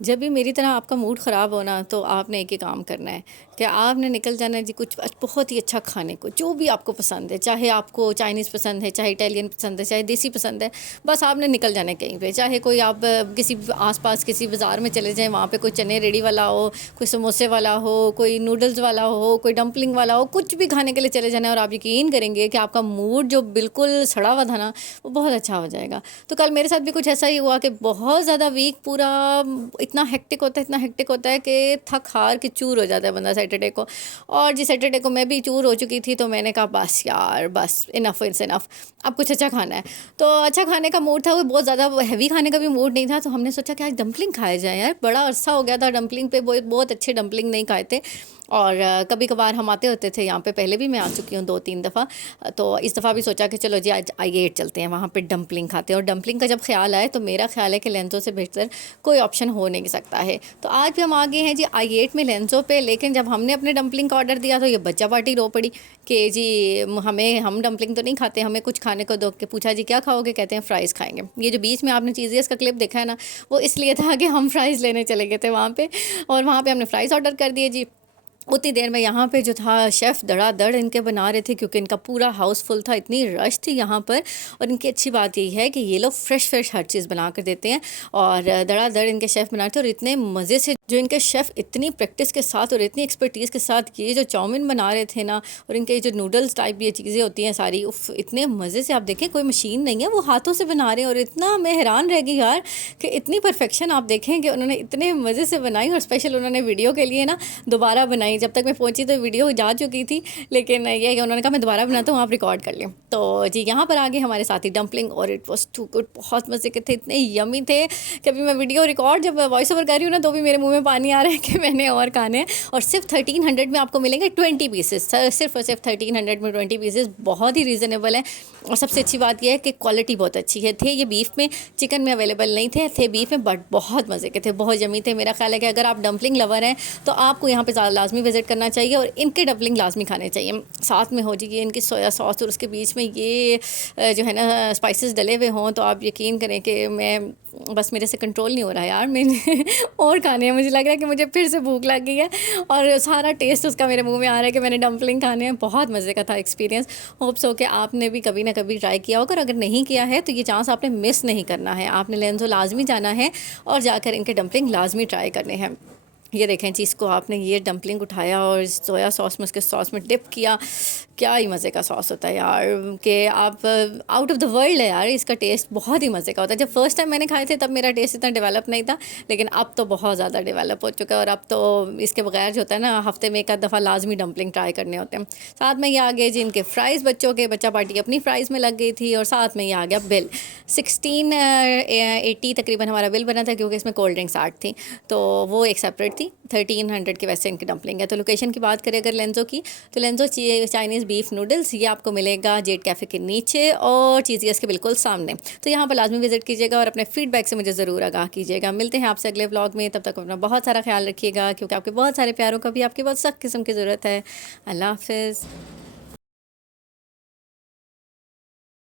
जब भी मेरी तरह आपका मूड ख़राब हो ना, तो आपने एक ही काम करना है कि आपने निकल जाना है जी कुछ बहुत ही अच्छा खाने को, जो भी आपको पसंद है। चाहे आपको चाइनीज़ पसंद है, चाहे इटालियन पसंद है, चाहे देसी पसंद है, बस आपने निकल जाना है कहीं पे। चाहे कोई आप किसी आस-पास किसी बाज़ार में चले जाएँ, वहाँ पे कोई चने रेडी वाला हो, कोई समोसे वाला हो, कोई नूडल्स वाला हो, कोई डंपलिंग वाला हो, कुछ भी खाने के लिए चले जाना है और आप यकीन करेंगे कि आपका मूड जो बिल्कुल सड़ा हुआ था ना, वो बहुत अच्छा हो जाएगा। तो कल मेरे साथ भी कुछ ऐसा ही हुआ कि बहुत ज़्यादा वीक पूरा इतना हेक्टिक होता है कि थक-हार के चूर हो जाता है बंदा सैटरडे को। और जी सैटरडे को मैं भी चूर हो चुकी थी, तो मैंने कहा बस यार बस इनफ इज़ इनफ, अब कुछ अच्छा खाना है। तो अच्छा खाने का मूड था, वो बहुत ज़्यादा हेवी खाने का भी मूड नहीं था, तो हमने सोचा कि आज डंपलिंग खाया जाए यार, बड़ा अरसा हो गया था डंपलिंग पे, बहुत अच्छे डंपलिंग नहीं खाए थे। और कभी-कभार हम आते होते थे यहाँ पे, पहले भी मैं आ चुकी हूँ 2-3 दफ़ा। तो इस दफ़ा भी सोचा कि चलो जी आज आई8 चलते हैं, वहाँ पे डंपलिंग खाते हैं। और डंपलिंग का जब ख़्याल आए तो मेरा ख़्याल है कि लेंज़ो से बेहतर कोई ऑप्शन हो नहीं सकता है। तो आज भी हम आ गए हैं जी आई8 में लेंज़ो पे, लेकिन जब हमने अपने डंपलिंग का ऑर्डर दिया तो ये बच्चा पार्टी रो पड़ी कि जी हम डंपलिंग तो नहीं खाते, हमें कुछ खाने को दो। के पूछा जी क्या खाओगे? कहते हैं फ्राइज़ खाएँगे। ये जो बीच में आपने चीज़ियस का क्लिप देखा है ना, वो इसलिए था कि हम फ्राइज़ लेने चले गए थे वहाँ पे, और वहाँ पे हमने फ्राइज़ ऑर्डर कर दिए जी। उतनी देर में यहाँ पे जो था शेफ़ धड़ाधड़ इनके बना रहे थे, क्योंकि इनका पूरा हाउस फुल था, इतनी रश थी यहाँ पर। और इनकी अच्छी बात यही है कि ये लोग फ़्रेश हर चीज़ बना कर देते हैं, और धड़ाधड़ इनके शेफ़ बना रहे थे। और इतने मज़े से जो इनके शेफ़ इतनी प्रैक्टिस के साथ और इतनी एक्सपर्टीज़ के साथ ये जो चाउमीन बना रहे थे ना, और इनके जो नूडल्स टाइप ये चीज़ें होती हैं सारी, उफ़ इतने मज़े से। आप देखें कोई मशीन नहीं है, वो हाथों से बना रहे हैं। और इतना मैं हैरान रह गई यार कि इतनी परफेक्शन आप देखें कि उन्होंने इतने मज़े से बनाई, और स्पेशल उन्होंने वीडियो के लिए ना दोबारा बनाई। जब तक मैं पहुंची तो वीडियो जा चुकी थी, लेकिन ये है कि उन्होंने कहा मैं दोबारा बनाता हूँ, आप रिकॉर्ड कर लें। तो जी यहाँ पर आगे हमारे साथी डंपलिंग, और इट वाज टू गुड, बहुत मज़े के थे, इतने यमी थे कि अभी मैं वीडियो रिकॉर्ड जब वॉइस ओवर कर रही हूँ ना, तो भी मेरे मुंह में पानी आ रहा है कि मैंने और खाने हैं। और सिर्फ 1300 में आपको मिलेंगे 20 पीसेस, सिर्फ और सिर्फ 1300 में 20 पीसेस, बहुत ही रीज़नेबल है। और सबसे अच्छी बात यह है कि क्वालिटी बहुत अच्छी है। थे ये बीफ में, चिकन में अवेलेबल नहीं थे बीफ में, बट बहुत मज़े के थे, बहुत यमी थे। मेरा ख्याल है कि अगर आप डंपलिंग लवर हैं तो आपको यहाँ पे लाजमी विज़िट करना चाहिए, और इनके डंपलिंग लाजमी खाने चाहिए। साथ में हो जी ये इनकी सोया सॉस, और उसके बीच में ये जो है ना स्पाइसेस डले हुए हों, तो आप यकीन करें कि मैं बस मेरे से कंट्रोल नहीं हो रहा यार, मैंने और खाने हैं। मुझे लग रहा है कि मुझे फिर से भूख लग गई है, और सारा टेस्ट उसका मेरे मुंह में आ रहा है कि मैंने डंपलिंग खाने हैं। बहुत मज़े का था एक्सपीरियंस। होप्स हो कि आपने भी कभी ना कभी ट्राई किया होगा, और अगर नहीं किया है तो ये चांस आपने मिस नहीं करना है। आपने लेंज़ो लाजमी जाना है और जाकर इनके डंपलिंग लाजमी ट्राई करने हैं। ये देखें जी, इसको आपने ये डंपलिंग उठाया और सोया सॉस में, उसके सॉस में डिप किया। क्या ही मज़े का सॉस होता है यार, कि आप आउट ऑफ द वर्ल्ड है यार। इसका टेस्ट बहुत ही मज़े का होता है। जब फर्स्ट टाइम मैंने खाए थे तब मेरा टेस्ट इतना डेवलप नहीं था, लेकिन अब तो बहुत ज़्यादा डेवलप हो चुका है। और अब तो इसके बगैर जो होता है ना, हफ्ते में एक आध दफ़ा लाजमी डंपलिंग ट्राई करने होते हैं। साथ में ये आ गए जी इनके फ़्राइज़, बच्चों के, बच्चा पार्टी अपनी फ़्राइज़ में लग गई थी। और साथ में ये आ गया बिल, 1680 तकरीबन हमारा बिल बना था, क्योंकि इसमें कोल्ड ड्रिंक्स 8 थी, तो वो एक सेपरेट थी। 1300 की वैसे इनकी डंपलिंग है। तो लोकेशन की बात करें अगर लेंज़ो की, तो लेंज़ो चाइनीज़ बीफ नूडल्स, ये आपको मिलेगा जेट कैफ़े के नीचे और चीज़ियस के बिल्कुल सामने। तो यहाँ पर लाजमी विजिट कीजिएगा, और अपने फीडबैक से मुझे ज़रूर आगाह कीजिएगा। मिलते हैं आपसे अगले व्लॉग में, तब तक अपना बहुत सारा ख्याल रखिएगा, क्योंकि आपके बहुत सारे प्यारों का भी आपकी बहुत सख्त किस्म की ज़रूरत है। अल्लाह हाफ़िज़।